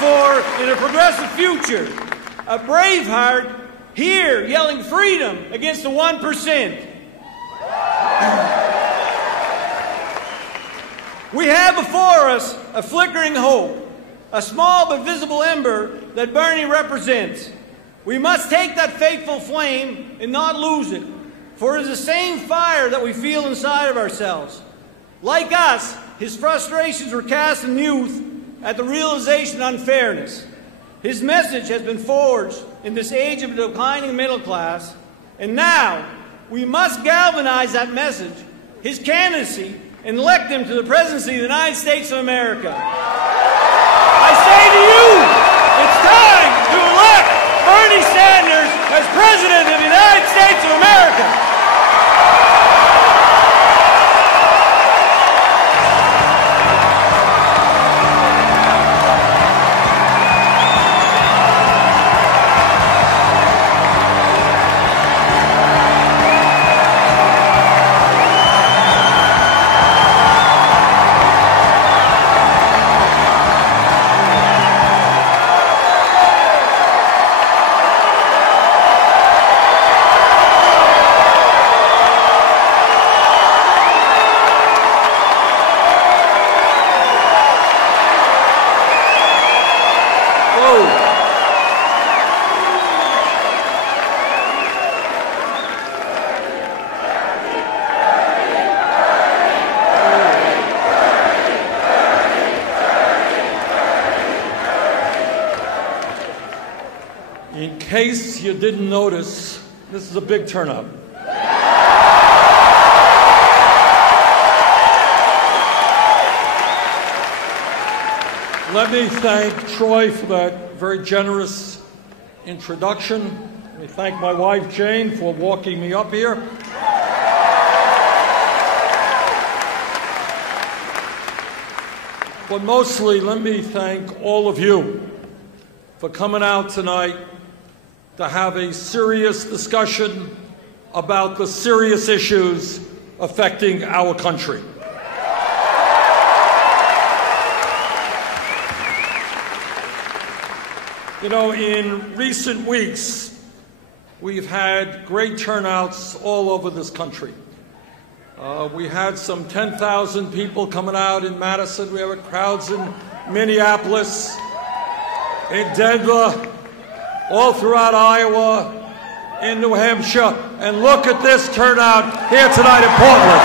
for in a progressive future. A Braveheart here yelling freedom against the 1%. We have before us a flickering hope, a small but visible ember that Bernie represents. We must take that faithful flame and not lose it, for it is the same fire that we feel inside of ourselves. Like us, his frustrations were cast in youth at the realization of unfairness. His message has been forged in this age of the declining middle class, and now we must galvanize that message, his candidacy, and elect him to the presidency of the United States of America. I say to you, it's time to elect Bernie Sanders as President of the United States of America. In case you didn't notice, this is a big turnout. Let me thank Troy for that very generous introduction. Let me thank my wife, Jane, for walking me up here. But mostly, let me thank all of you for coming out tonight to have a serious discussion about the serious issues affecting our country. You know, in recent weeks, we've had great turnouts all over this country. We had some 10,000 people coming out in Madison. We had crowds in Minneapolis, in Denver, all throughout Iowa, in New Hampshire, and look at this turnout here tonight in Portland.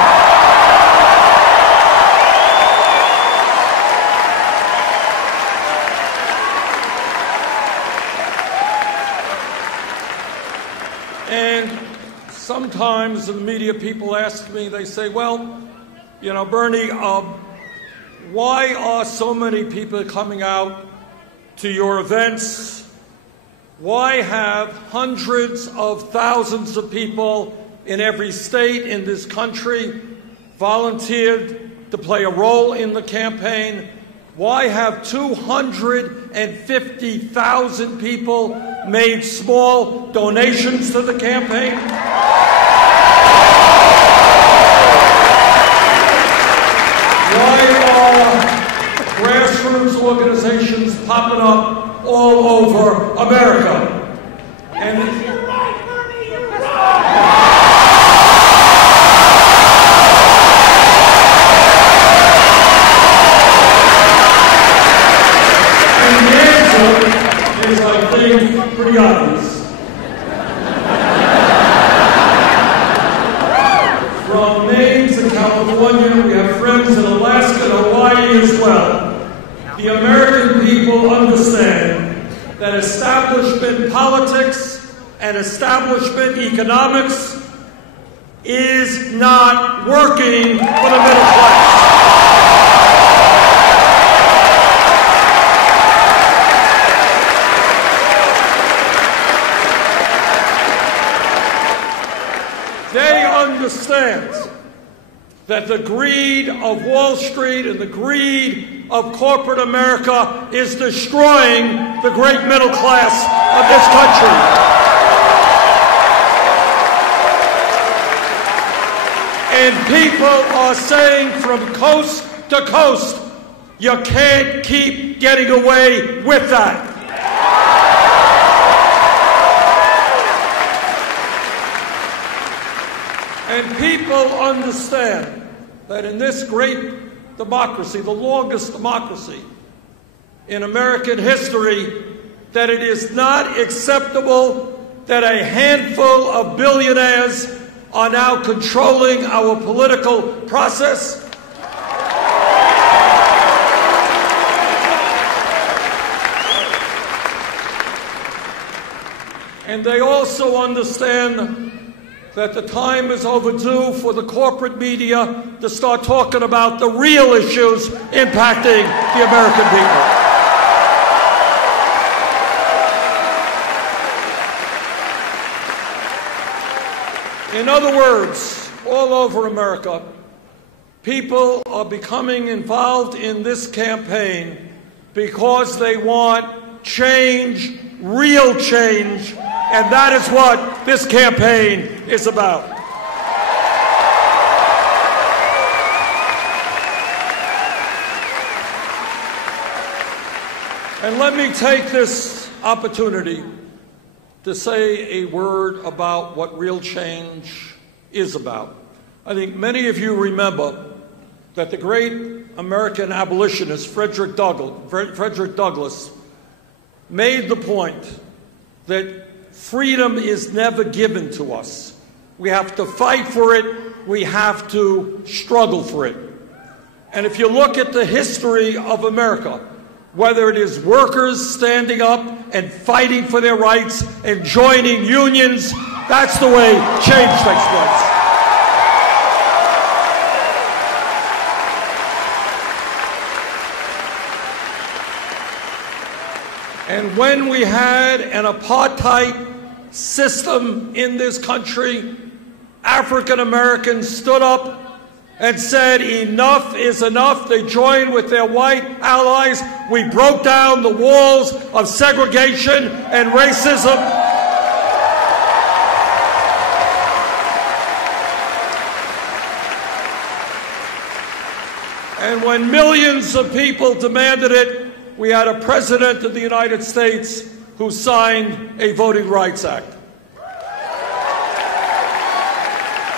And sometimes the media people ask me, they say, well, you know, Bernie, why are so many people coming out to your events? Why have hundreds of thousands of people in every state in this country volunteered to play a role in the campaign? Why have 250,000 people made small donations to the campaign? Why are grassroots organizations popping up all over America? And you're right, Bernie, you're right. And the answer is, I think, pretty obvious. From Maine to California, we have friends in Alaska and Hawaii as well. The American people understand that establishment politics and establishment economics is not working for the middle class. They understand that the greed of Wall Street and the greed of corporate America is destroying the great middle class of this country. And people are saying from coast to coast, You can't keep getting away with that. And people understand that in this great democracy, the longest democracy in American history, that it is not acceptable that a handful of billionaires are now controlling our political process. And they also understand that the time is overdue for the corporate media to start talking about the real issues impacting the American people. In other words, all over America, people are becoming involved in this campaign because they want change, real change, and that is what this campaign is about. And let me take this opportunity to say a word about what real change is about. I think many of you remember that the great American abolitionist Frederick Douglass made the point that freedom is never given to us. We have to fight for it. We have to struggle for it. And if you look at the history of America, whether it is workers standing up and fighting for their rights and joining unions, that's the way change takes place. And when we had an apartheid system in this country, African Americans stood up and said, enough is enough. They joined with their white allies. We broke down the walls of segregation and racism. And when millions of people demanded it, we had a president of the United States who signed a Voting Rights Act.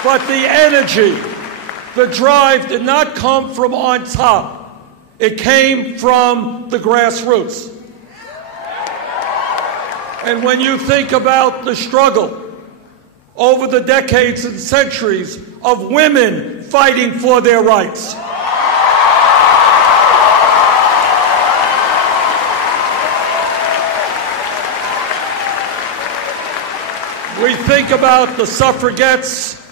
But the energy, the drive did not come from on top. It came from the grassroots. And when you think about the struggle over the decades and centuries of women fighting for their rights, we think about the suffragettes,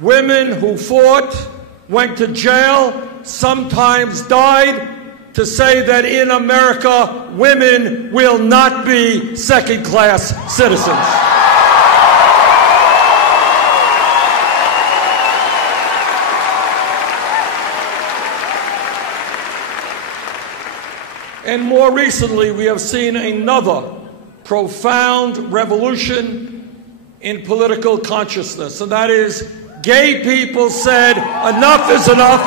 women who fought, went to jail, sometimes died, to say that in America, women will not be second-class citizens. And more recently, we have seen another profound revolution in political consciousness, and that is gay people said, enough is enough.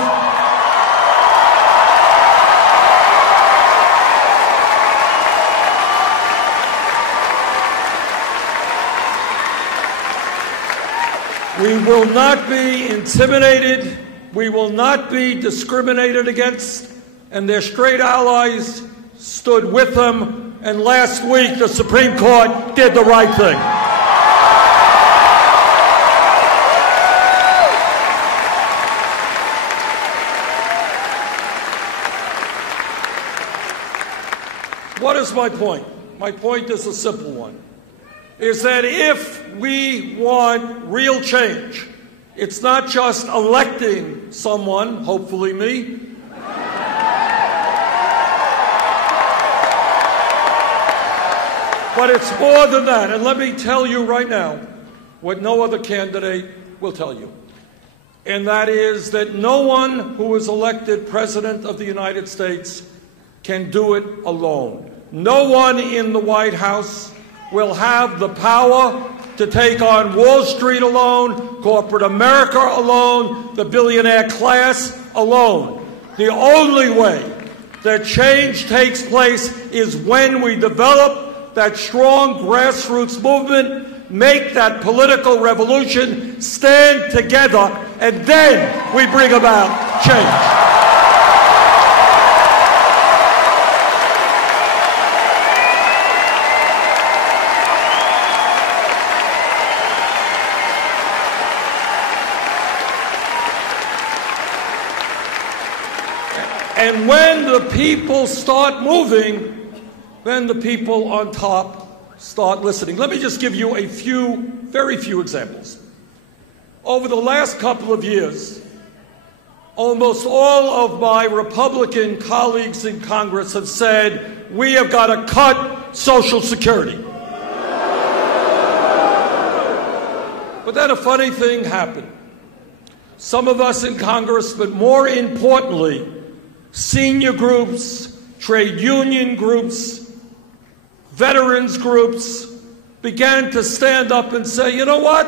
We will not be intimidated. We will not be discriminated against. And their straight allies stood with them. And last week, the Supreme Court did the right thing. What is my point? My point is a simple one, is that if we want real change, it's not just electing someone, hopefully me, but it's more than that. And let me tell you right now what no other candidate will tell you, and that is that no one who is elected President of the United States can do it alone. No one in the White House will have the power to take on Wall Street alone, corporate America alone, the billionaire class alone. The only way that change takes place is when we develop that strong grassroots movement, make that political revolution, stand together, and then we bring about change. And when the people start moving, then the people on top start listening. Let me just give you a few, very few examples. Over the last couple of years, almost all of my Republican colleagues in Congress have said, we have got to cut Social Security. But then a funny thing happened. Some of us in Congress, but more importantly, senior groups, trade union groups, veterans groups began to stand up and say, you know what?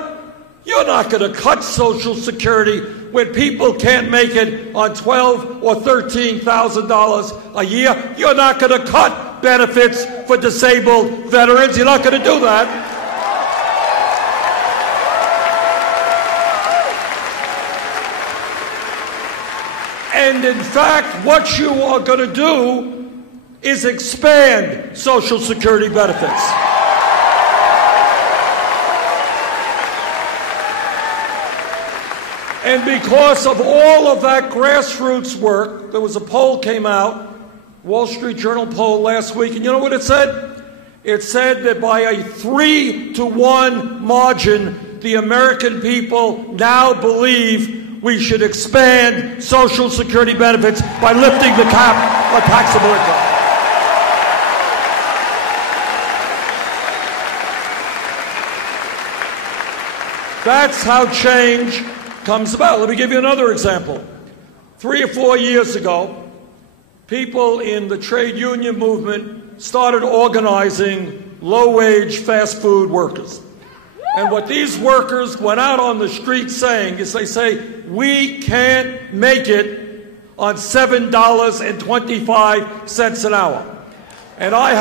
You're not going to cut Social Security when people can't make it on $12,000 or $13,000 a year. You're not going to cut benefits for disabled veterans. You're not going to do that. And in fact, what you are going to do is expand Social Security benefits. And because of all of that grassroots work, there was a poll came out, Wall Street Journal poll last week, and you know what it said? It said that by a 3-to-1 margin, the American people now believe we should expand Social Security benefits by lifting the cap on taxable income. That's how change comes about. Let me give you another example. 3 or 4 years ago, people in the trade union movement started organizing low-wage fast food workers. And what these workers went out on the street saying is they say, we can't make it on $7.25 an hour. And I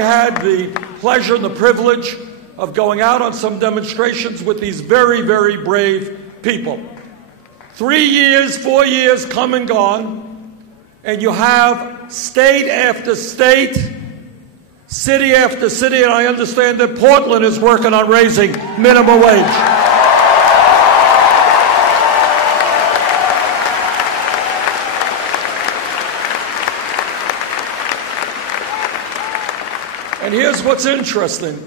had the pleasure and the privilege of going out on some demonstrations with these very, very brave people. 3 years, 4 years come and gone, and you have state after state, city after city, and I understand that Portland is working on raising minimum wage. And here's what's interesting.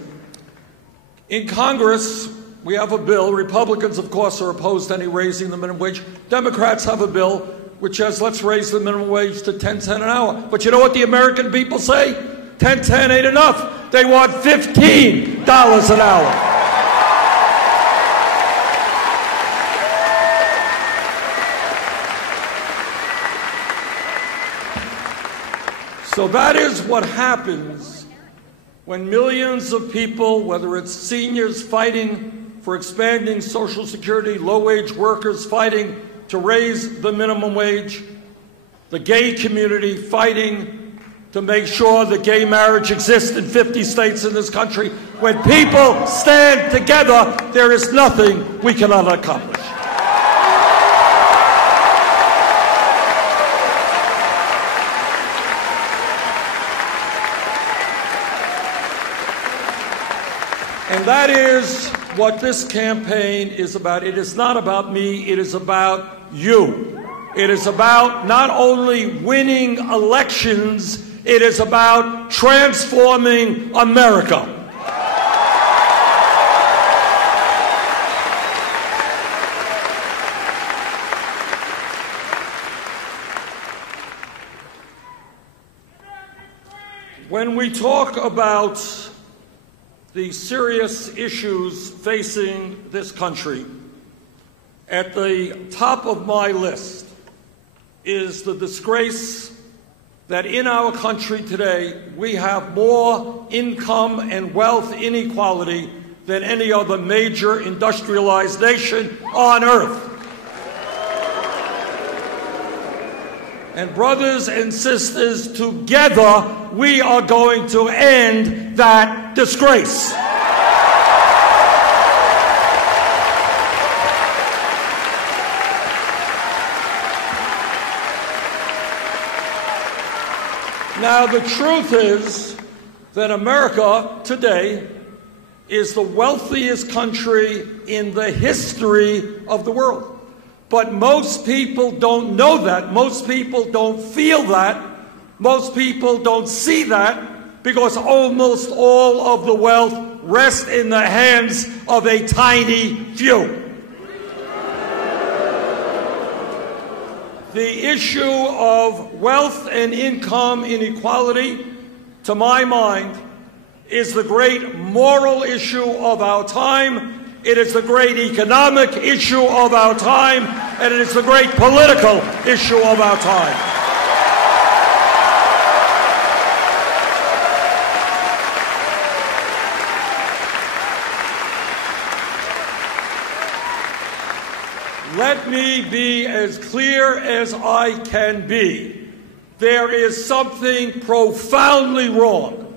In Congress, we have a bill. Republicans, of course, are opposed to any raising the minimum wage. Democrats have a bill which says, let's raise the minimum wage to $10.10 an hour. But you know what the American people say? $10.10 ain't enough. They want $15 an hour. So that is what happens when millions of people, whether it's seniors fighting for expanding Social Security, low-wage workers fighting to raise the minimum wage, the gay community fighting to make sure that gay marriage exists in 50 states in this country. When people stand together, there is nothing we cannot accomplish. And that is what this campaign is about. It is not about me, it is about you. It is about not only winning elections, it is about transforming America. When we talk about the serious issues facing this country, at the top of my list is the disgrace that in our country today we have more income and wealth inequality than any other major industrialized nation on earth. And brothers and sisters, together we are going to end that disgrace. Now, the truth is that America today is the wealthiest country in the history of the world. But most people don't know that. Most people don't feel that. Most people don't see that because almost all of the wealth rests in the hands of a tiny few. The issue of wealth and income inequality, to my mind, is the great moral issue of our time. It is the great economic issue of our time, and it is the great political issue of our time. Let me be as clear as I can be. There is something profoundly wrong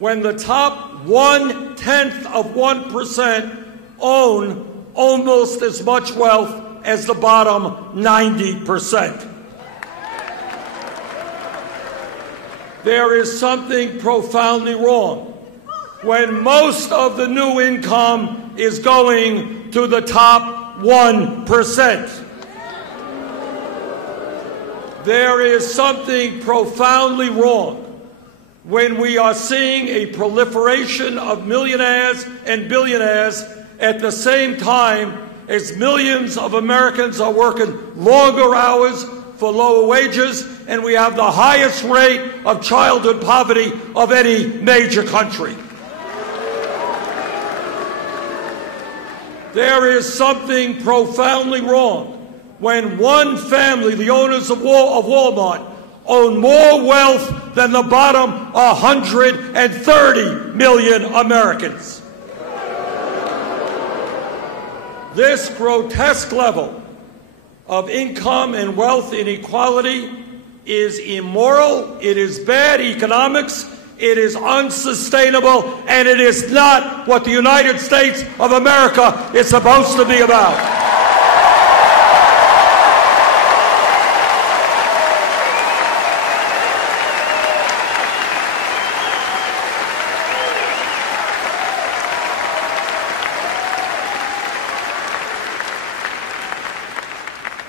when the top 1/10 of 1% own almost as much wealth as the bottom 90%. There is something profoundly wrong when most of the new income is going to the top 1%. There is something profoundly wrong when we are seeing a proliferation of millionaires and billionaires at the same time as millions of Americans are working longer hours for lower wages, and we have the highest rate of childhood poverty of any major country. There is something profoundly wrong when one family, the owners of Walmart, own more wealth than the bottom 130 million Americans. This grotesque level of income and wealth inequality is immoral, it is bad economics, it is unsustainable, and it is not what the United States of America is supposed to be about.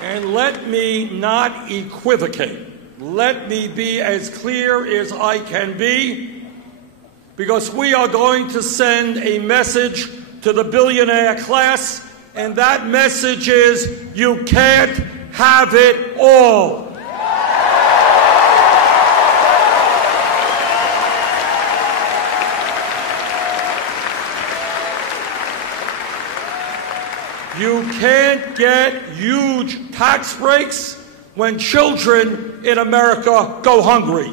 And let me not equivocate. Let me be as clear as I can be, because we are going to send a message to the billionaire class, and that message is, you can't have it all. You can't get huge tax breaks when children in America go hungry.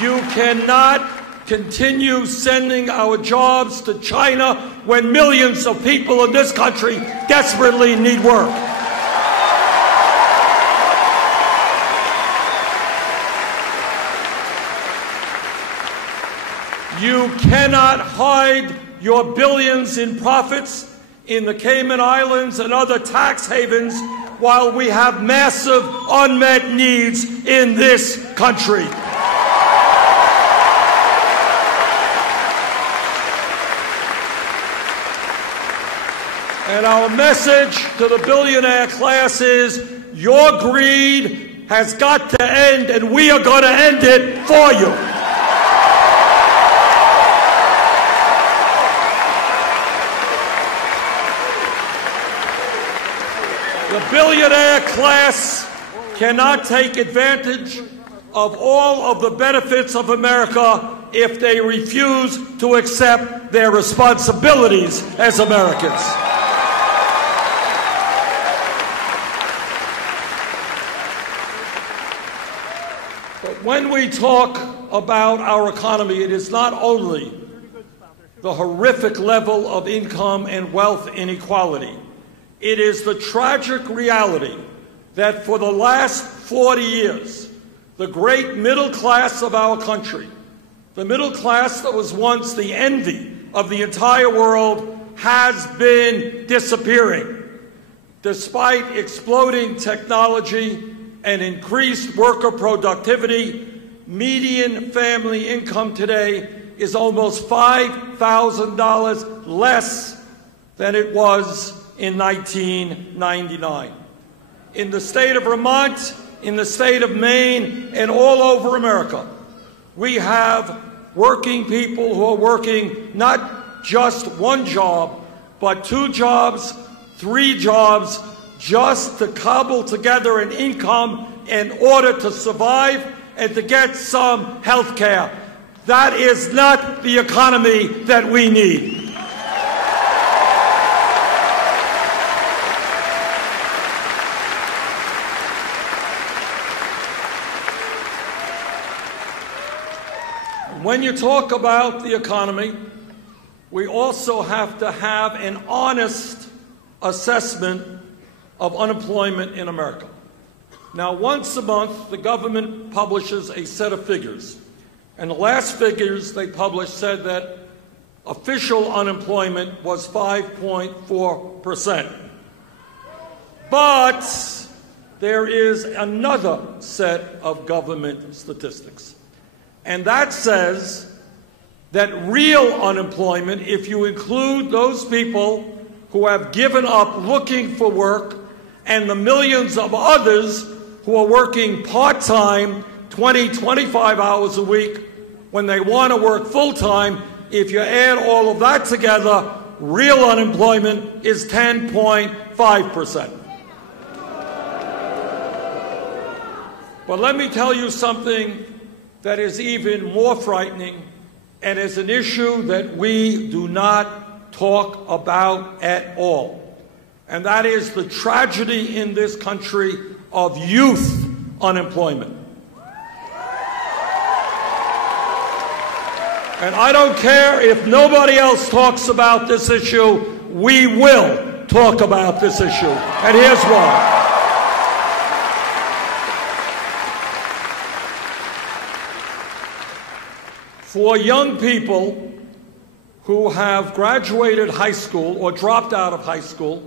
You cannot continue sending our jobs to China when millions of people in this country desperately need work. You cannot hide your billions in profits in the Cayman Islands and other tax havens while we have massive unmet needs in this country. And our message to the billionaire class is, your greed has got to end, and we are going to end it for you. The billionaire class cannot take advantage of all of the benefits of America if they refuse to accept their responsibilities as Americans. But when we talk about our economy, it is not only the horrific level of income and wealth inequality. It is the tragic reality that for the last 40 years, the great middle class of our country, the middle class that was once the envy of the entire world, has been disappearing. Despite exploding technology and increased worker productivity, median family income today is almost $5,000 less than it was in 1999. In the state of Vermont, in the state of Maine, and all over America, we have working people who are working not just one job, but 2 jobs, 3 jobs, just to cobble together an income in order to survive and to get some health care. That is not the economy that we need. When you talk about the economy, we also have to have an honest assessment of unemployment in America. Now, once a month, the government publishes a set of figures. And the last figures they published said that official unemployment was 5.4%. But there is another set of government statistics. And that says that real unemployment, if you include those people who have given up looking for work and the millions of others who are working part-time, 20, 25 hours a week, when they want to work full-time, if you add all of that together, real unemployment is 10.5%. But let me tell you something that is even more frightening and is an issue that we do not talk about at all. And that is the tragedy in this country of youth unemployment. And I don't care if nobody else talks about this issue, we will talk about this issue. And here's why. For young people who have graduated high school or dropped out of high school,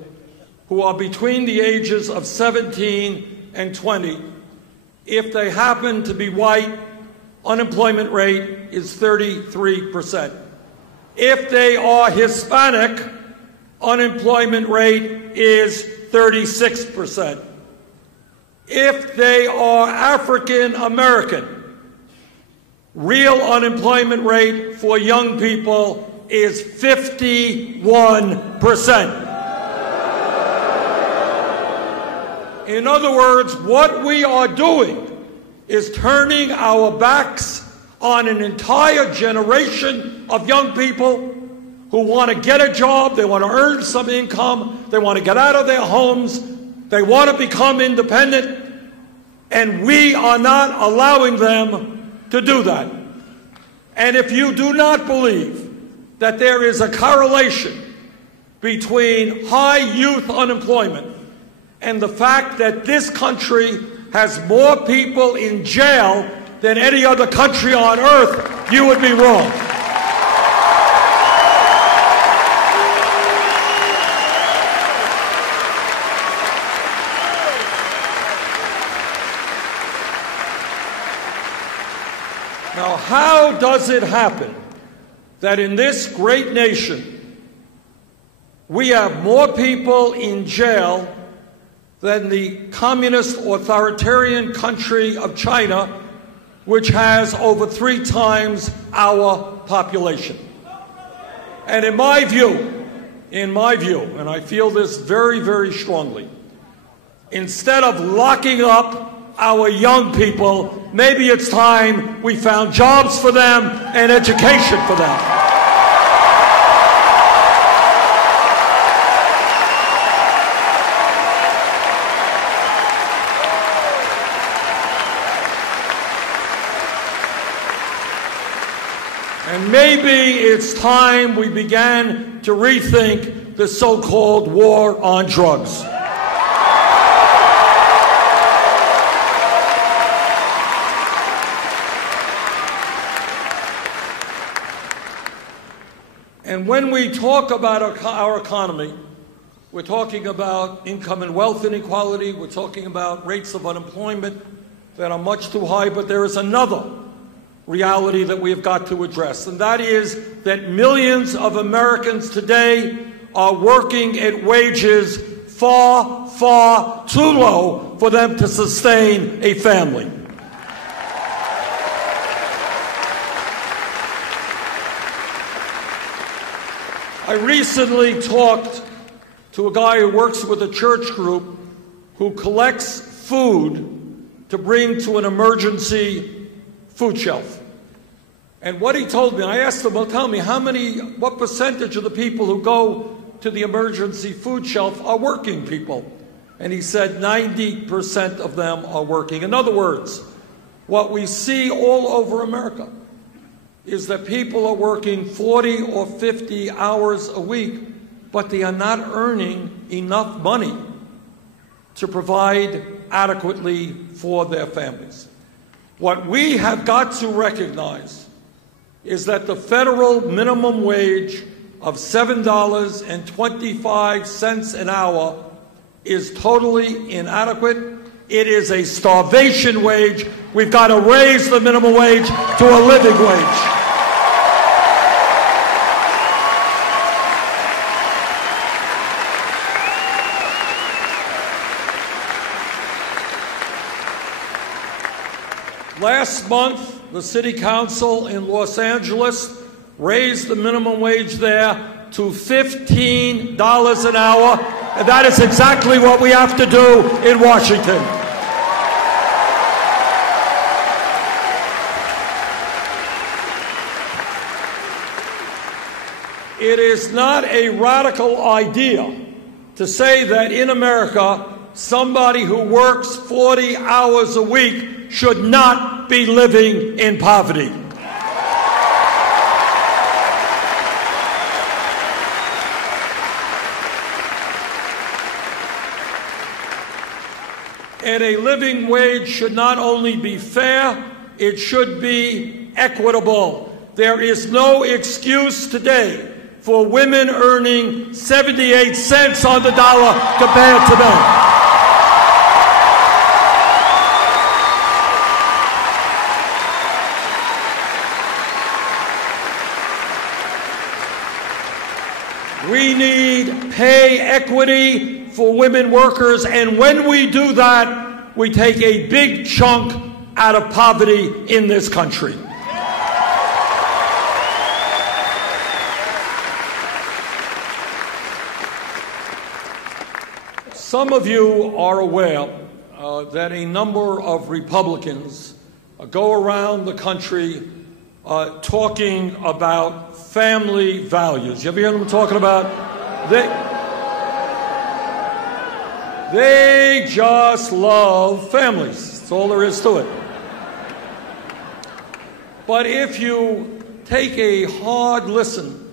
who are between the ages of 17 and 20, if they happen to be white, unemployment rate is 33%. If they are Hispanic, unemployment rate is 36%. If they are African American, real unemployment rate for young people is 51%. In other words, what we are doing is turning our backs on an entire generation of young people who want to get a job, they want to earn some income, they want to get out of their homes, they want to become independent, and we are not allowing them to do that. And if you do not believe that there is a correlation between high youth unemployment and the fact that this country has more people in jail than any other country on earth, you would be wrong. Now, how does it happen that in this great nation we have more people in jail than the communist authoritarian country of China, which has over 3 times our population? And in my view, and I feel this very, very strongly, instead of locking up our young people, maybe it's time we found jobs for them and education for them. And maybe it's time we began to rethink the so-called war on drugs. And when we talk about our economy, we're talking about income and wealth inequality, we're talking about rates of unemployment that are much too high, but there is another reality that we have got to address, and that is that millions of Americans today are working at wages far, far too low for them to sustain a family. I recently talked to a guy who works with a church group who collects food to bring to an emergency food shelf. And what he told me, I asked him, well, tell me, what percentage of the people who go to the emergency food shelf are working people? And he said 90% of them are working. In other words, what we see all over America is that people are working 40 or 50 hours a week, but they are not earning enough money to provide adequately for their families. What we have got to recognize is that the federal minimum wage of $7.25 an hour is totally inadequate. It is a starvation wage. We've got to raise the minimum wage to a living wage. Last month, the City Council in Los Angeles raised the minimum wage there to $15 an hour, and that is exactly what we have to do in Washington. It is not a radical idea to say that in America, somebody who works 40 hours a week should not be living in poverty. And a living wage should not only be fair, it should be equitable. There is no excuse today for women earning 78 cents on the dollar compared to men. We need pay equity for women workers, and when we do that, we take a big chunk out of poverty in this country. Some of you are aware that a number of Republicans go around the country talking about family values. You ever hear them talking about? They just love families. That's all there is to it. But if you take a hard listen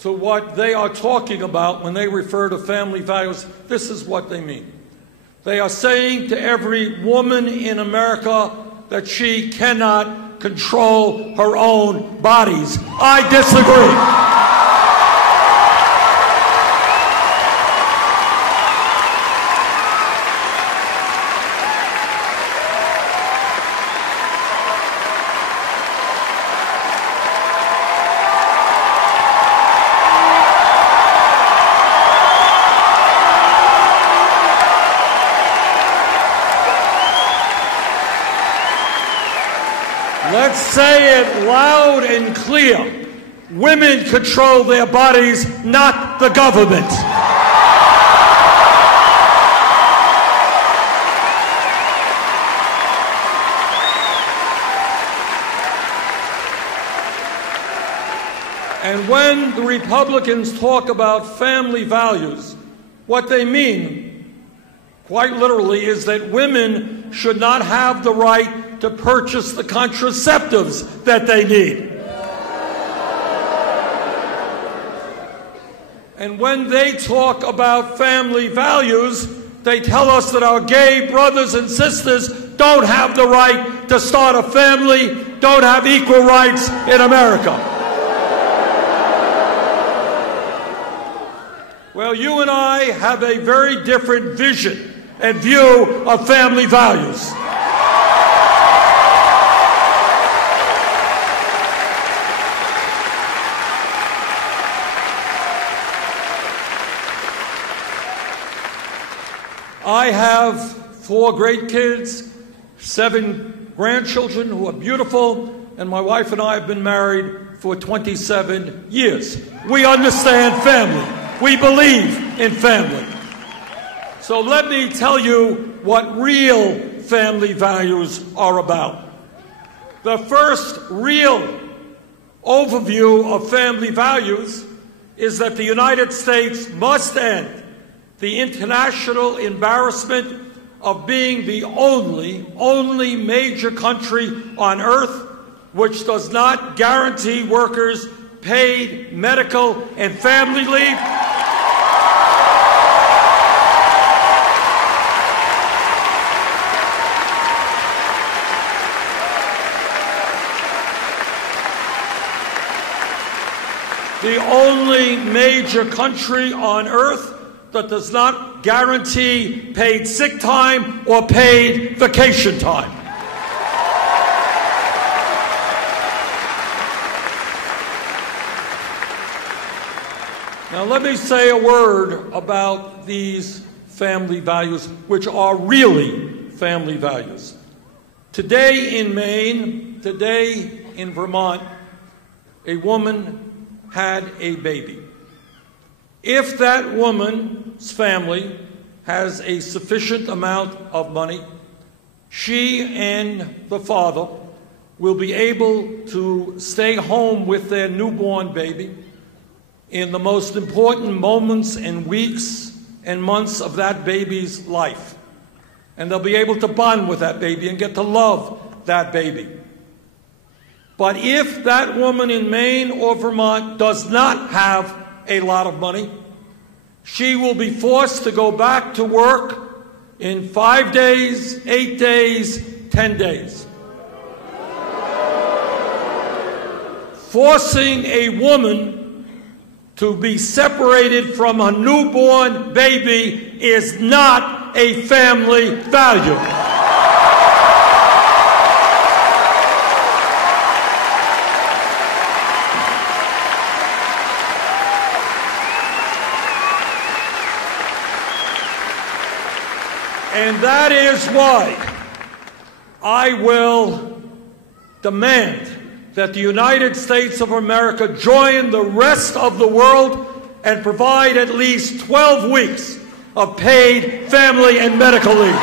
to what they are talking about when they refer to family values, this is what they mean. They are saying to every woman in America that she cannot control her own bodies. I disagree. Let's say it loud and clear. Women control their bodies, not the government. And when the Republicans talk about family values, what they mean, quite literally, is that women should not have the right to purchase the contraceptives that they need. And when they talk about family values, they tell us that our gay brothers and sisters don't have the right to start a family, don't have equal rights in America. Well, you and I have a very different vision and view of family values. I have 4 great kids, 7 grandchildren who are beautiful, and my wife and I have been married for 27 years. We understand family. We believe in family. So let me tell you what real family values are about. The first real overview of family values is that the United States must end the international embarrassment of being the only major country on earth which does not guarantee workers paid medical and family leave. The only major country on earth that does not guarantee paid sick time or paid vacation time. Now let me say a word about these family values, which are really family values. Today in Maine, today in Vermont, a woman had a baby. If that woman's family has a sufficient amount of money, she and the father will be able to stay home with their newborn baby in the most important moments and weeks and months of that baby's life. And they'll be able to bond with that baby and get to love that baby. But if that woman in Maine or Vermont does not have a lot of money, she will be forced to go back to work in 5 days, 8 days, 10 days. Forcing a woman to be separated from a newborn baby is not a family value. And that is why I will demand that the United States of America join the rest of the world and provide at least 12 weeks of paid family and medical leave.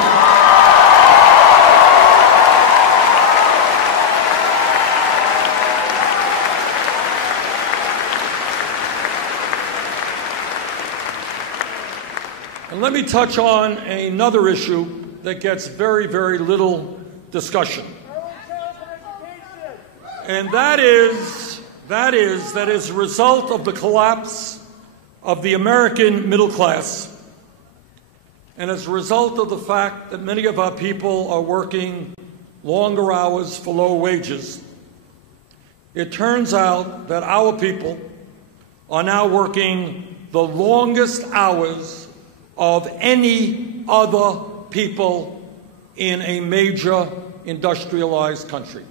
And let me touch on another issue that gets very, very little discussion. And that is as a result of the collapse of the American middle class, and as a result of the fact that many of our people are working longer hours for low wages, it turns out that our people are now working the longest hours of any other people in a major industrialized country.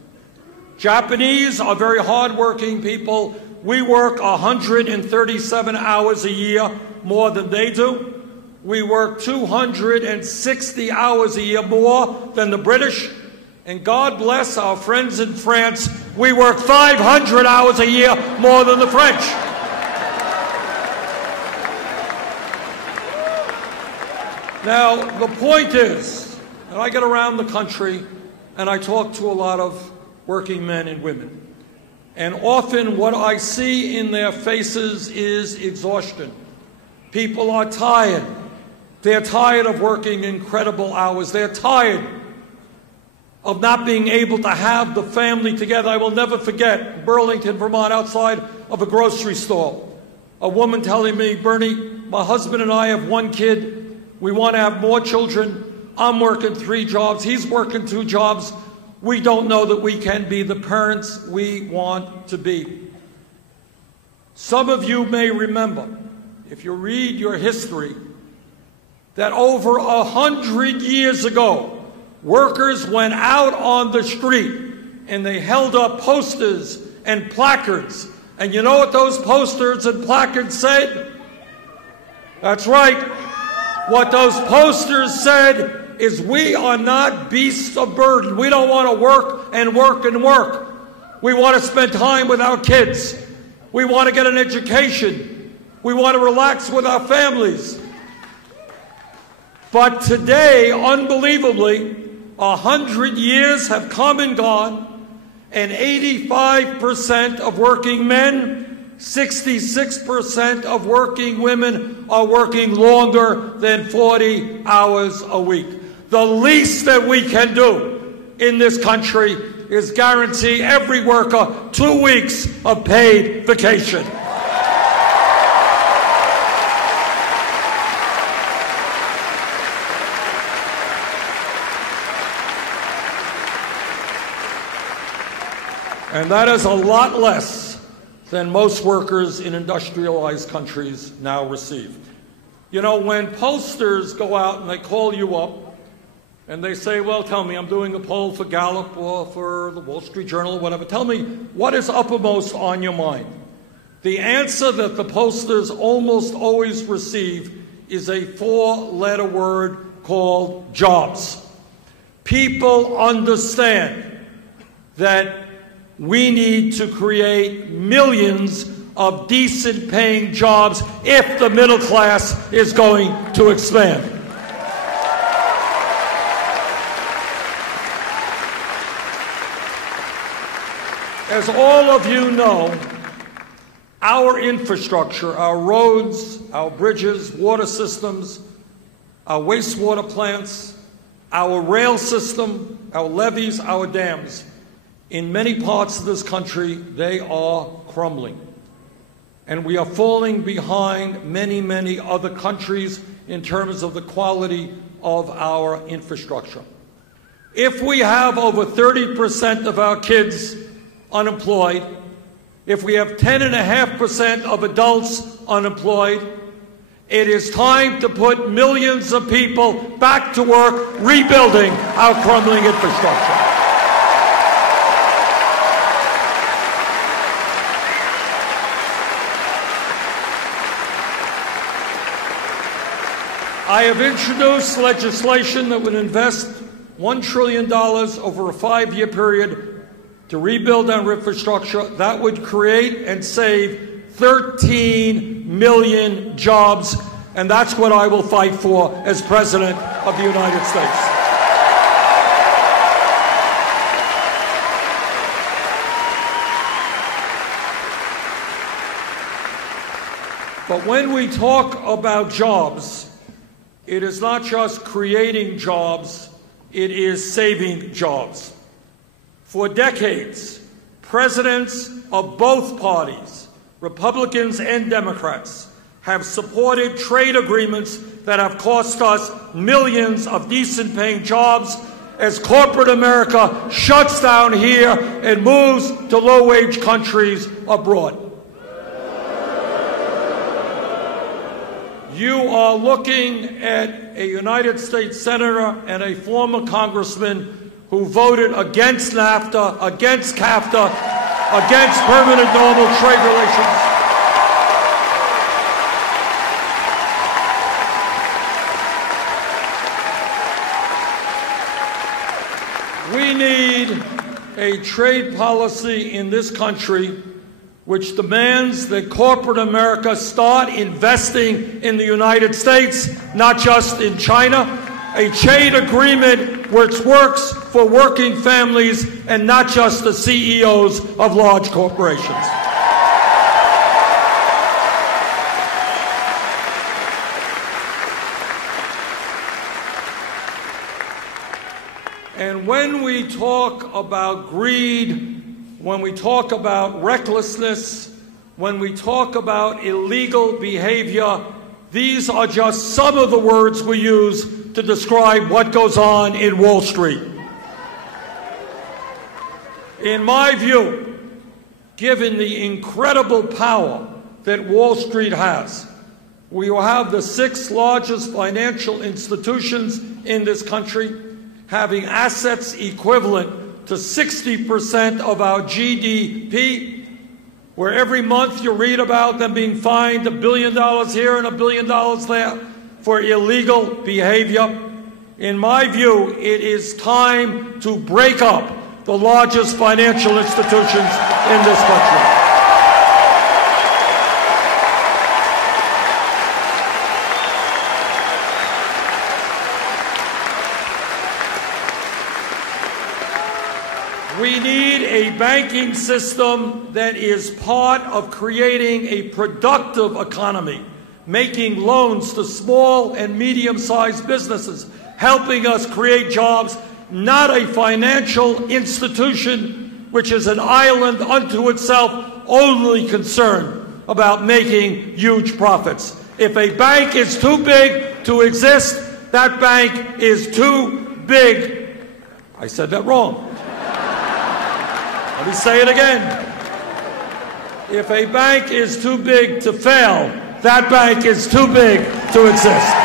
Japanese are very hardworking people. We work 137 hours a year more than they do. We work 260 hours a year more than the British. And God bless our friends in France, we work 500 hours a year more than the French. Now, the point is, that I get around the country and I talk to a lot of working men and women. And often what I see in their faces is exhaustion. People are tired. They're tired of working incredible hours. They're tired of not being able to have the family together. I will never forget Burlington, Vermont, outside of a grocery store. A woman telling me, Bernie, my husband and I have one kid. We want to have more children. I'm working 3 jobs. He's working 2 jobs. We don't know that we can be the parents we want to be. Some of you may remember, if you read your history, that over 100 years ago, workers went out on the street and they held up posters and placards. And you know what those posters and placards said? That's right. What those posters said is, we are not beasts of burden. We don't want to work and work and work. We want to spend time with our kids. We want to get an education. We want to relax with our families. But today, unbelievably, 100 years have come and gone, and 85% of working men, 66% of working women are working longer than 40 hours a week. The least that we can do in this country is guarantee every worker 2 weeks of paid vacation. And that is a lot less than most workers in industrialized countries now receive. You know, when pollsters go out and they call you up and they say, well, tell me, I'm doing a poll for Gallup or for the Wall Street Journal or whatever, tell me, what is uppermost on your mind? The answer that the pollsters almost always receive is a 4-letter word called jobs. People understand that we need to create millions of decent paying jobs if the middle class is going to expand. As all of you know, our infrastructure, our roads, our bridges, water systems, our wastewater plants, our rail system, our levees, our dams, in many parts of this country, they are crumbling. And we are falling behind many, many other countries in terms of the quality of our infrastructure. If we have over 30% of our kids unemployed, if we have 10.5% of adults unemployed, it is time to put millions of people back to work rebuilding our crumbling infrastructure. I have introduced legislation that would invest $1 trillion over a 5-year period to rebuild our infrastructure. That would create and save 13 million jobs, and that's what I will fight for as President of the United States. But when we talk about jobs, it is not just creating jobs, it is saving jobs. For decades, presidents of both parties, Republicans and Democrats, have supported trade agreements that have cost us millions of decent-paying jobs as corporate America shuts down here and moves to low-wage countries abroad. You are looking at a United States Senator and a former Congressman who voted against NAFTA, against CAFTA, against permanent normal trade relations. We need a trade policy in this country which demands that corporate America start investing in the United States, not just in China. A trade agreement which works for working families and not just the CEOs of large corporations. And when we talk about greed, when we talk about recklessness, when we talk about illegal behavior, these are just some of the words we use to describe what goes on in Wall Street. In my view, given the incredible power that Wall Street has, we will have the 6th largest financial institutions in this country having assets equivalent to 60% of our GDP, where every month you read about them being fined $1 billion here and $1 billion there for illegal behavior. In my view, it is time to break up the largest financial institutions in this country. We need a banking system that is part of creating a productive economy, making loans to small and medium-sized businesses, helping us create jobs, not a financial institution which is an island unto itself, only concerned about making huge profits. If a bank is too big to exist, that bank is too big. I said that wrong. Let me say it again. If a bank is too big to fail, that bank is too big to exist.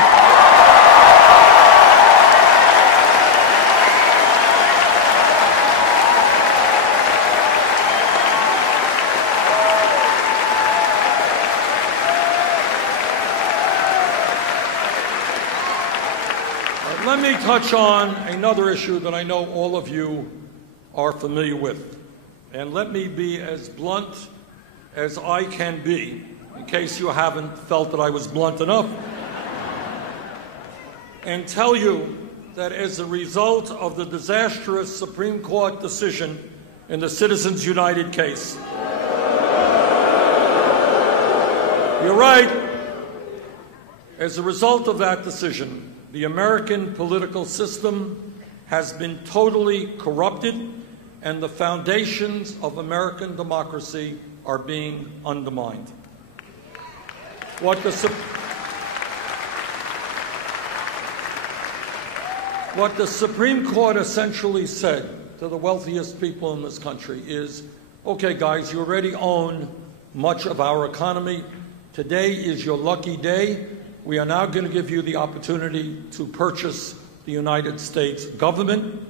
Let me touch on another issue that I know all of you are familiar with. And let me be as blunt as I can be, in case you haven't felt that I was blunt enough, and tell you that as a result of the disastrous Supreme Court decision in the Citizens United case, you're right, as a result of that decision, the American political system has been totally corrupted, and the foundations of American democracy are being undermined. What the Supreme Court essentially said to the wealthiest people in this country is, okay, guys, you already own much of our economy. Today is your lucky day. We are now going to give you the opportunity to purchase the United States government.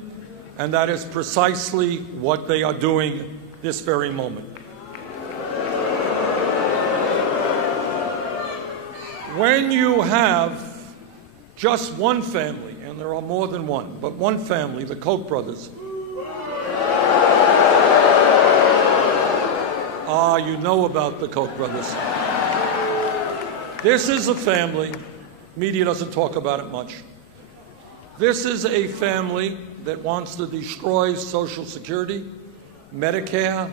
And that is precisely what they are doing this very moment. When you have just one family, and there are more than one, but one family, the Koch brothers. You know about the Koch brothers. This is a family, media doesn't talk about it much. This is a family that wants to destroy Social Security, Medicare,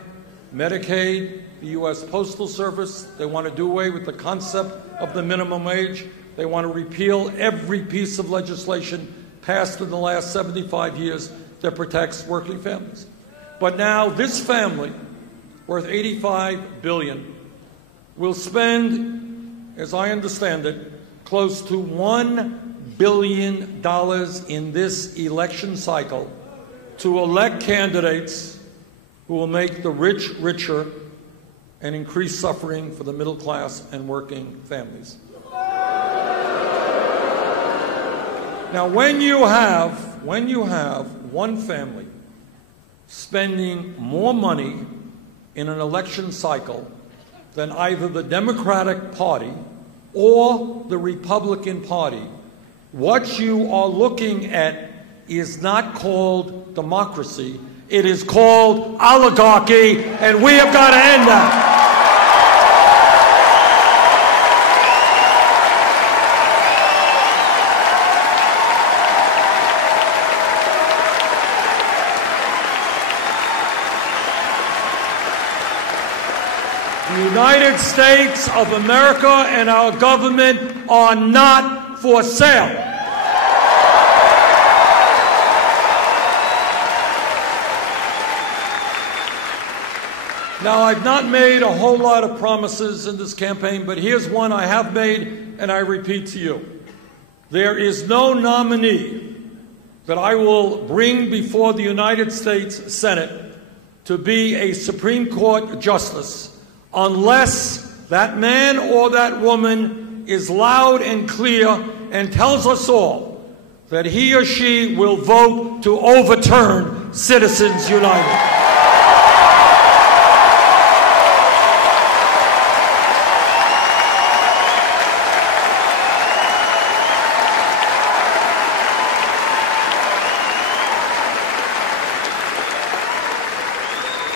Medicaid, the U.S. Postal Service. They want to do away with the concept of the minimum wage. They want to repeal every piece of legislation passed in the last 75 years that protects working families. But now this family, worth $85 billion, will spend, as I understand it, close to $1 billion in this election cycle to elect candidates who will make the rich richer and increase suffering for the middle class and working families. Now, when you have one family spending more money in an election cycle than either the Democratic Party or the Republican Party, what you are looking at is not called democracy. It is called oligarchy, and we have got to end that. The United States of America and our government are not for sale. Now, I've not made a whole lot of promises in this campaign, but here's one I have made, and I repeat to you. There is no nominee that I will bring before the United States Senate to be a Supreme Court justice unless that man or that woman is loud and clear and tells us all that he or she will vote to overturn Citizens United.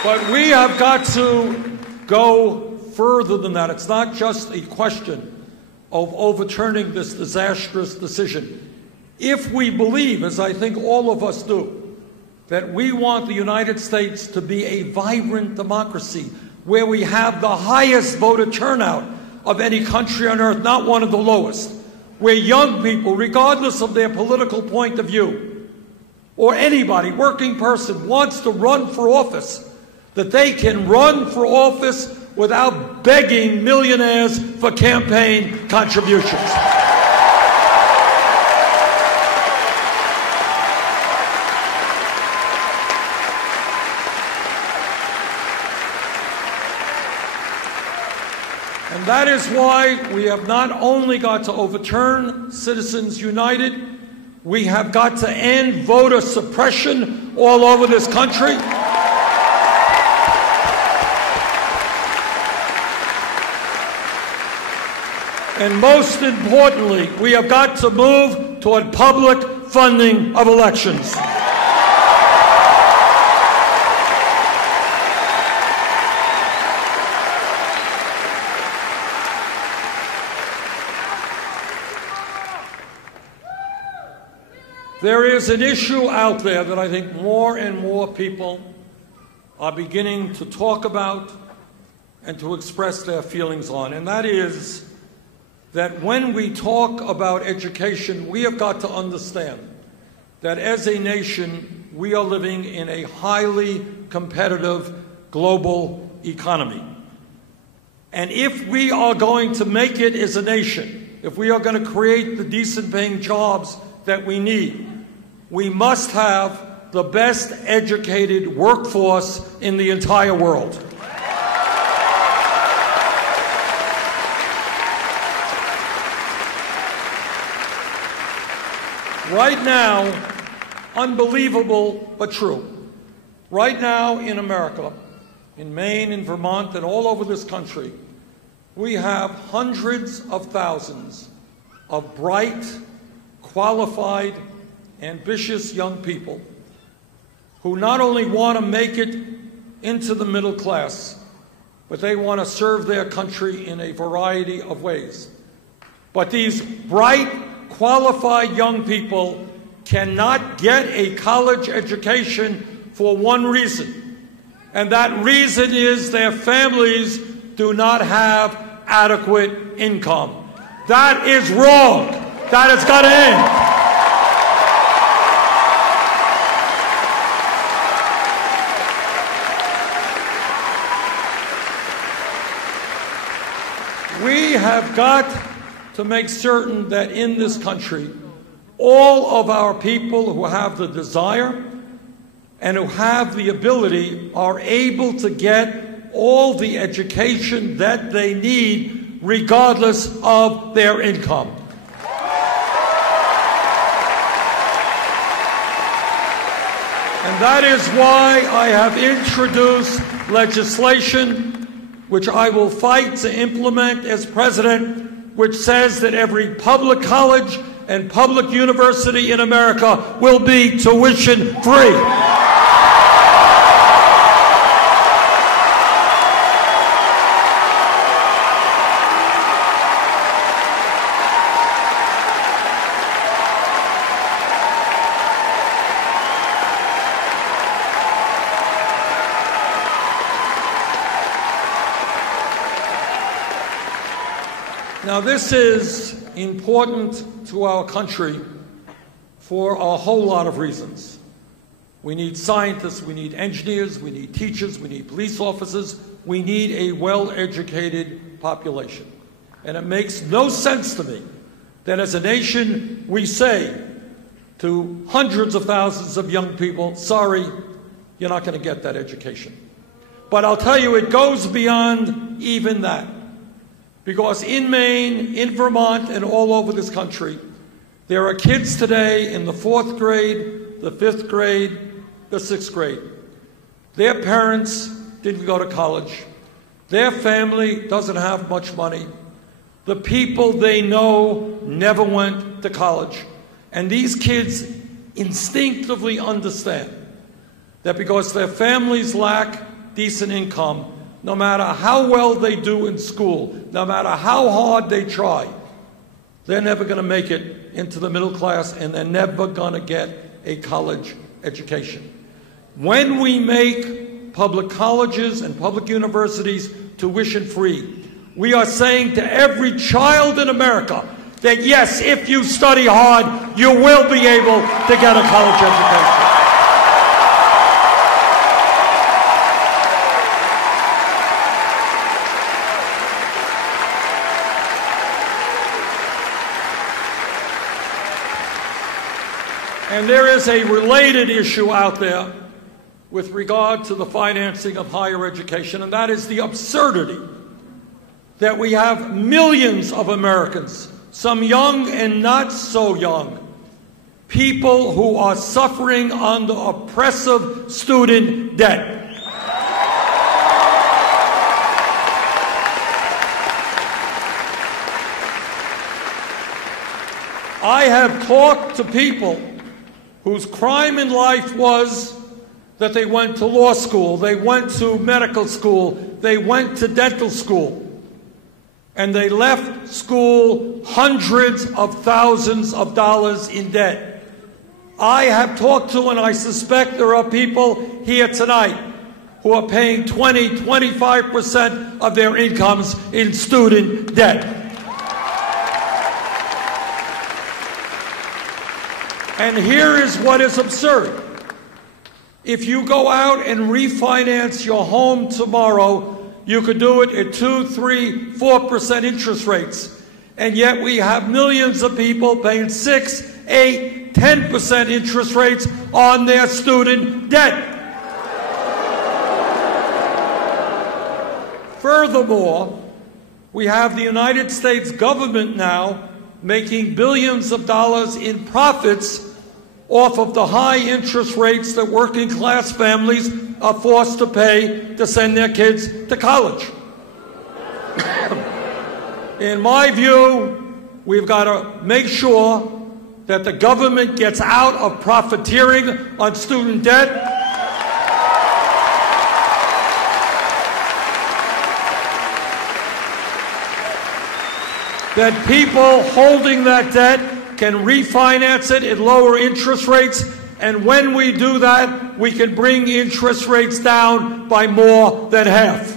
But we have got to go further than that. It's not just a question of overturning this disastrous decision. If we believe, as I think all of us do, that we want the United States to be a vibrant democracy where we have the highest voter turnout of any country on earth, not one of the lowest, where young people, regardless of their political point of view, or anybody, working person, wants to run for office, that they can run for office without begging millionaires for campaign contributions. And that is why we have not only got to overturn Citizens United, we have got to end voter suppression all over this country. And most importantly, we have got to move toward public funding of elections. There is an issue out there that I think more and more people are beginning to talk about and to express their feelings on, and that is that when we talk about education, we have got to understand that as a nation, we are living in a highly competitive global economy. And if we are going to make it as a nation, if we are going to create the decent paying jobs that we need, we must have the best educated workforce in the entire world. Right now, unbelievable but true, right now in America, in Maine, in Vermont, and all over this country, we have hundreds of thousands of bright, qualified, ambitious young people who not only want to make it into the middle class, but they want to serve their country in a variety of ways. But these bright, qualified young people cannot get a college education for one reason, and that reason is their families do not have adequate income. That is wrong. That has got to end. We have got to make certain that in this country, all of our people who have the desire and who have the ability are able to get all the education that they need, regardless of their income. And that is why I have introduced legislation which I will fight to implement as president, which says that every public college and public university in America will be tuition free. Now, this is important to our country for a whole lot of reasons. We need scientists, we need engineers, we need teachers, we need police officers. We need a well-educated population. And it makes no sense to me that as a nation we say to hundreds of thousands of young people, sorry, you're not going to get that education. But I'll tell you, it goes beyond even that. Because in Maine, in Vermont, and all over this country, there are kids today in the 4th grade, the 5th grade, the 6th grade. Their parents didn't go to college. Their family doesn't have much money. The people they know never went to college. And these kids instinctively understand that because their families lack decent income, no matter how well they do in school, no matter how hard they try, they're never going to make it into the middle class, and they're never going to get a college education. When we make public colleges and public universities tuition-free, we are saying to every child in America that yes, if you study hard, you will be able to get a college education. And there is a related issue out there with regard to the financing of higher education, and that is the absurdity that we have millions of Americans, some young and not so young, people who are suffering under oppressive student debt. I have talked to people whose crime in life was that they went to law school, they went to medical school, they went to dental school, and they left school hundreds of thousands of dollars in debt. I have talked to, and I suspect there are people here tonight who are paying 20, 25% of their incomes in student debt. And here is what is absurd. If you go out and refinance your home tomorrow, you could do it at 2, 3, 4% interest rates. And yet we have millions of people paying 6, 8, 10% interest rates on their student debt. Furthermore, we have the United States government now making billions of dollars in profits off of the high interest rates that working class families are forced to pay to send their kids to college. In my view, we've got to make sure that the government gets out of profiteering on student debt. That people holding that debt can refinance it at lower interest rates, and when we do that, we can bring interest rates down by more than half.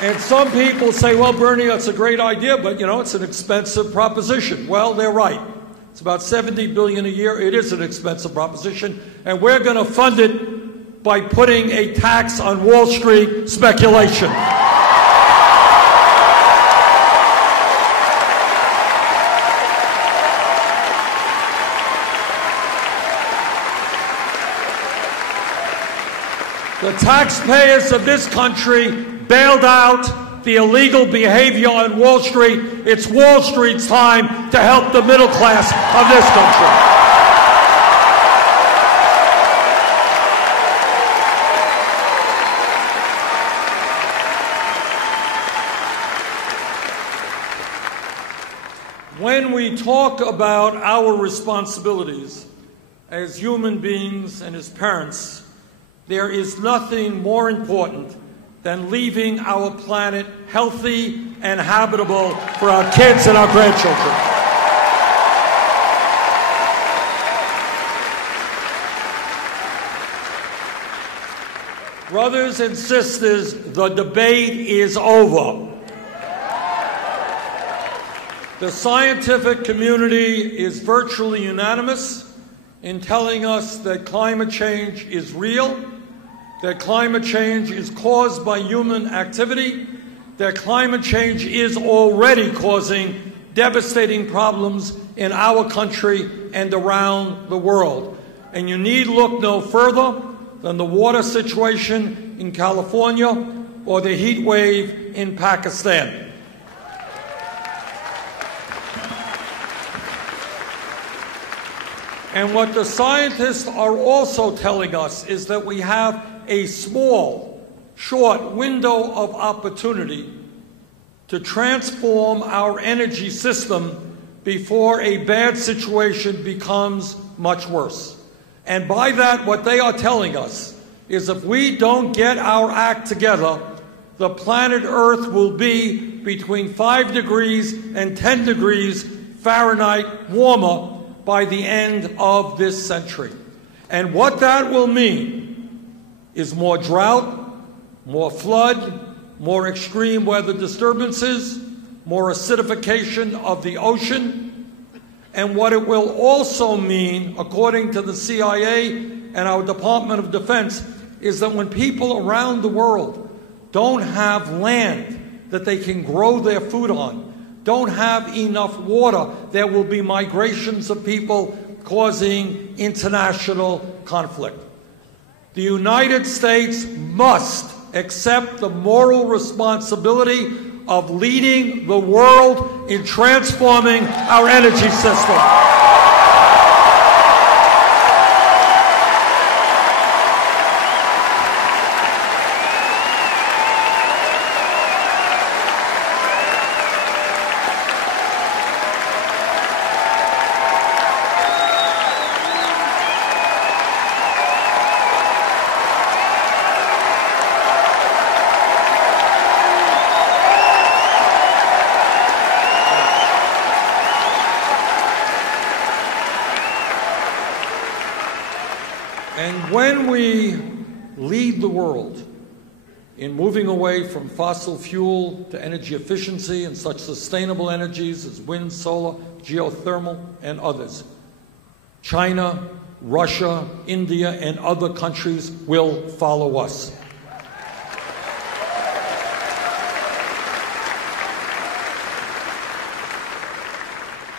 And some people say, well, Bernie, that's a great idea, but, you know, it's an expensive proposition. Well, they're right. It's about $70 billion a year. It is an expensive proposition, and we're going to fund it by putting a tax on Wall Street speculation. The taxpayers of this country bailed out the illegal behavior on Wall Street. It's Wall Street's time to help the middle class of this country. When we talk about our responsibilities as human beings and as parents, there is nothing more important than leaving our planet healthy and habitable for our kids and our grandchildren. Brothers and sisters, the debate is over. The scientific community is virtually unanimous in telling us that climate change is real, that climate change is caused by human activity, that climate change is already causing devastating problems in our country and around the world. And you need look no further than the water situation in California or the heat wave in Pakistan. And what the scientists are also telling us is that we have a small, short window of opportunity to transform our energy system before a bad situation becomes much worse. And by that, what they are telling us is if we don't get our act together, the planet Earth will be between 5 degrees and 10 degrees Fahrenheit warmer by the end of this century. And what that will mean is more drought, more flood, more extreme weather disturbances, more acidification of the ocean. And what it will also mean, according to the CIA and our Department of Defense, is that when people around the world don't have land that they can grow their food on, don't have enough water, there will be migrations of people causing international conflict. The United States must accept the moral responsibility of leading the world in transforming our energy system. When we lead the world in moving away from fossil fuel to energy efficiency and such sustainable energies as wind, solar, geothermal, and others, China, Russia, India, and other countries will follow us.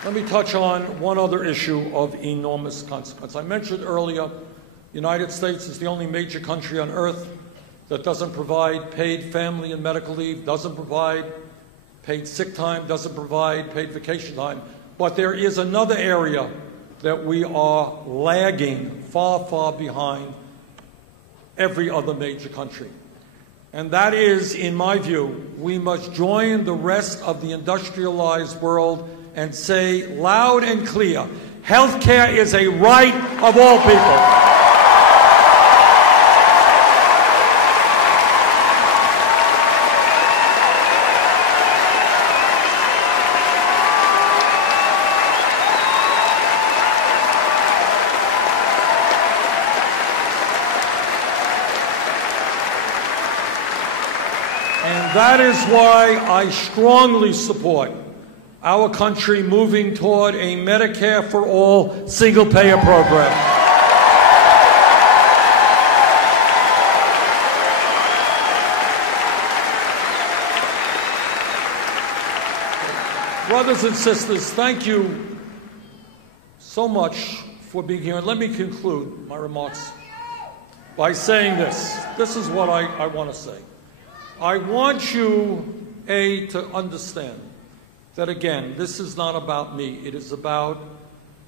Let me touch on one other issue of enormous consequence. I mentioned earlier, the United States is the only major country on earth that doesn't provide paid family and medical leave, doesn't provide paid sick time, doesn't provide paid vacation time. But there is another area that we are lagging far, far behind every other major country. And that is, in my view, we must join the rest of the industrialized world and say loud and clear, health care is a right of all people. That is why I strongly support our country moving toward a Medicare for all single-payer program. Brothers and sisters, thank you so much for being here. And let me conclude my remarks by saying this. This is what I want to say. I want you, to understand that, again, this is not about me. It is about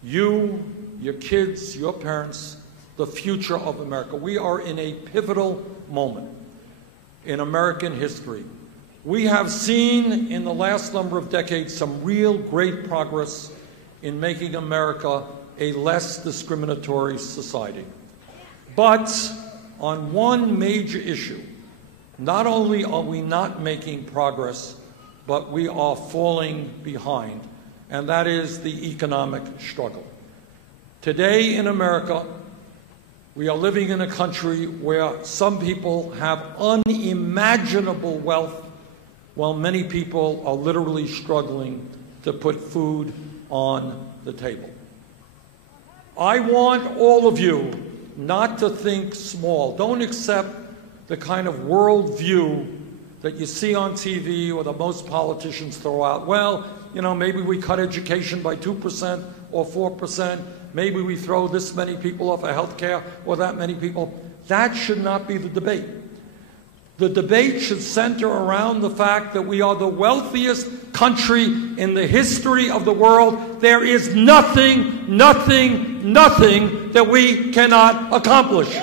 you, your kids, your parents, the future of America. We are in a pivotal moment in American history. We have seen in the last number of decades some real great progress in making America a less discriminatory society. But on one major issue, not only are we not making progress, but we are falling behind, and that is the economic struggle. Today in America, we are living in a country where some people have unimaginable wealth, while many people are literally struggling to put food on the table. I want all of you not to think small. Don't accept the kind of worldview that you see on TV or that most politicians throw out. Well, you know, maybe we cut education by 2% or 4%. Maybe we throw this many people off of health care or that many people. That should not be the debate. The debate should center around the fact that we are the wealthiest country in the history of the world. There is nothing that we cannot accomplish.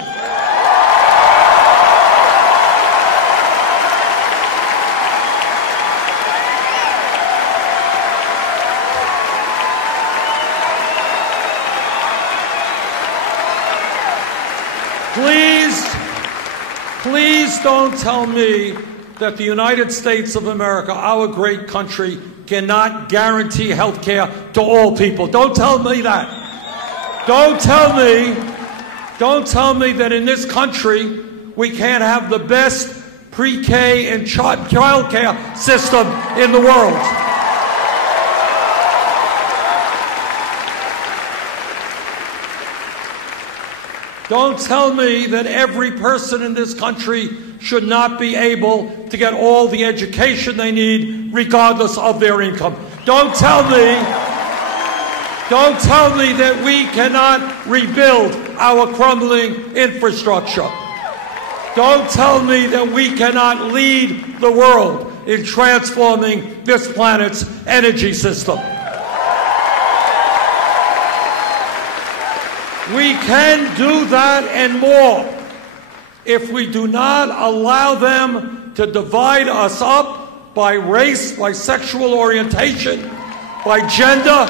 Please don't tell me that the United States of America, our great country, cannot guarantee health care to all people. Don't tell me that. Don't tell me that in this country we can't have the best pre-K and child care system in the world. Don't tell me that every person in this country should not be able to get all the education they need regardless of their income. Don't tell me that we cannot rebuild our crumbling infrastructure. Don't tell me that we cannot lead the world in transforming this planet's energy system. We can do that and more if we do not allow them to divide us up by race, by sexual orientation, by gender,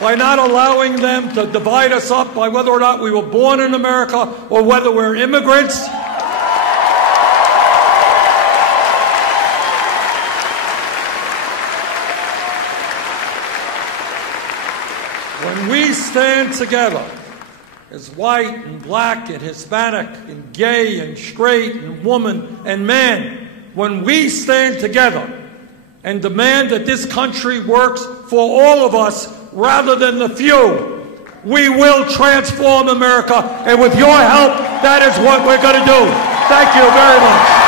by not allowing them to divide us up by whether or not we were born in America or whether we're immigrants. When we stand together as white and black and Hispanic and gay and straight and woman and man, when we stand together and demand that this country works for all of us rather than the few, we will transform America, and with your help, that is what we're going to do. Thank you very much.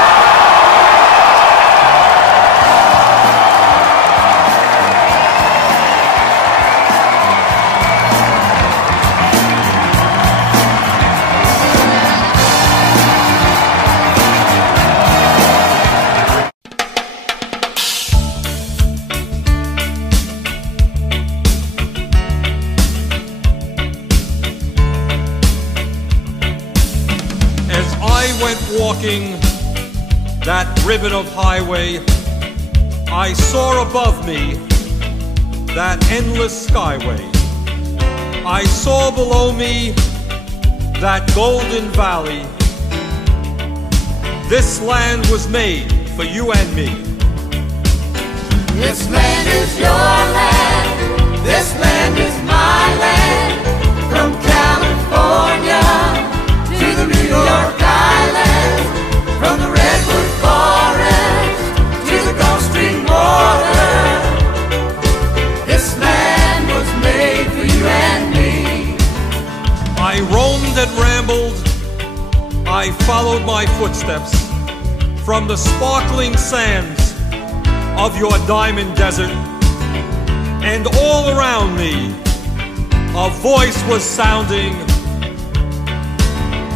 Walking that ribbon of highway, I saw above me that endless skyway. I saw below me that golden valley. This land was made for you and me. This land is your land. This land is my land. From California to the New York Island, from the redwood forest to the Gulf Stream water, this land was made for you and me. I roamed and rambled, I followed my footsteps from the sparkling sands of your diamond desert, and all around me a voice was sounding.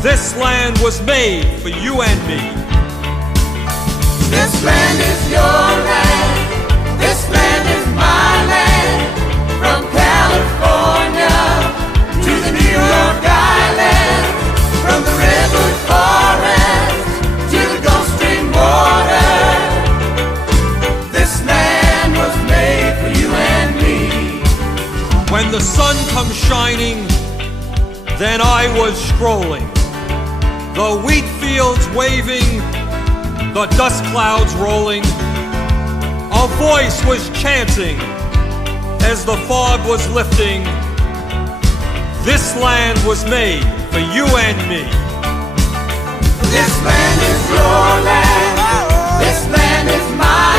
This land was made for you and me. This land is your land. This land is my land. From California to the New York Island, from the redwood forest to the Gulf Stream water, this land was made for you and me. When the sun comes shining, then I was strolling, the wheat fields waving, the dust clouds rolling. A voice was chanting as the fog was lifting. This land was made for you and me. This land is your land. This land is my